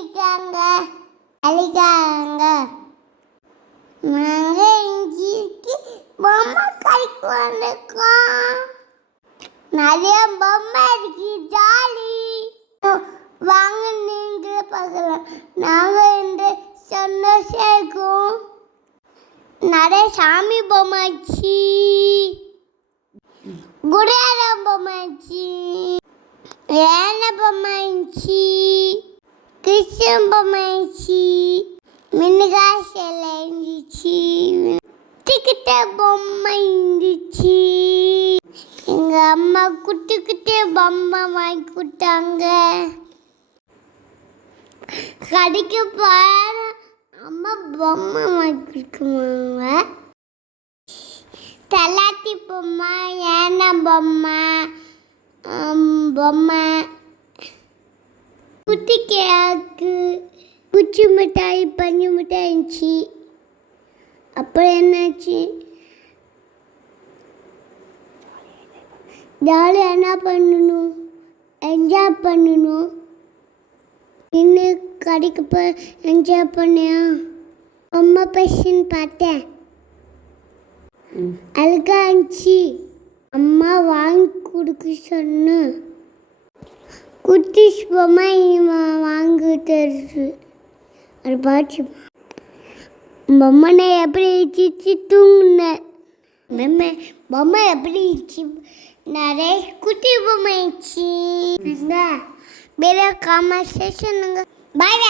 அழிக்காங்க அழிக்காங்க. நாங்கள் இன்றைக்கு பொம்மை கடைக்கு வந்திருக்கோம். நிறைய பொம்மை இருக்கு, ஜாலி. வாங்க நீங்களே பார்க்கலாம். நாங்கள் இந்த சந்தோஷம் இருக்கோம். நிறைய சாமி பொம்மைச்சு, குடியாரம் பொம்மைச்சு, ஏன பொம்மைச்சு, கிருஷ்ணன் பொம்மைச்சு, மின்னுகா சிலை இருந்துச்சு, குட்டிக்கிட்ட பொம்மை இருந்துச்சு. எங்கள் அம்மா குட்டிக்கிட்டே பொம்மை வாங்கி கொடுத்தாங்க. கடைக்கு போன அம்மா பொம்மை வாங்கி கொடுக்குவாங்க. தலாத்தி பொம்மை, ஏன பொம்மை, பொம்மை, குட்டி கேக்கு, குச்சி மிட்டாய், பஞ்சு மிட்டாய் இருந்துச்சு. அப்புறம் என்னாச்சு, ஜாலியாக என்ன பண்ணணும், என்ஜாய் பண்ணணும். இன்னும் கடைக்கு போய் என்ஜாய் பண்ணியா? அம்மா பைசன் பார்த்தேன், அழகா இருந்துச்சு. அம்மா வாங்கி கொடுக்க சொன்னேன். குட்டி பொம்மை வாங்கி தருது. அது பாச்சு பொம்மை எப்படி சிச்சு தூங்குனேன். பொம்மை எப்படி நிறைய குட்டி பொம்மை வேற காமெண்ட் செஷனுங்க. பாய்.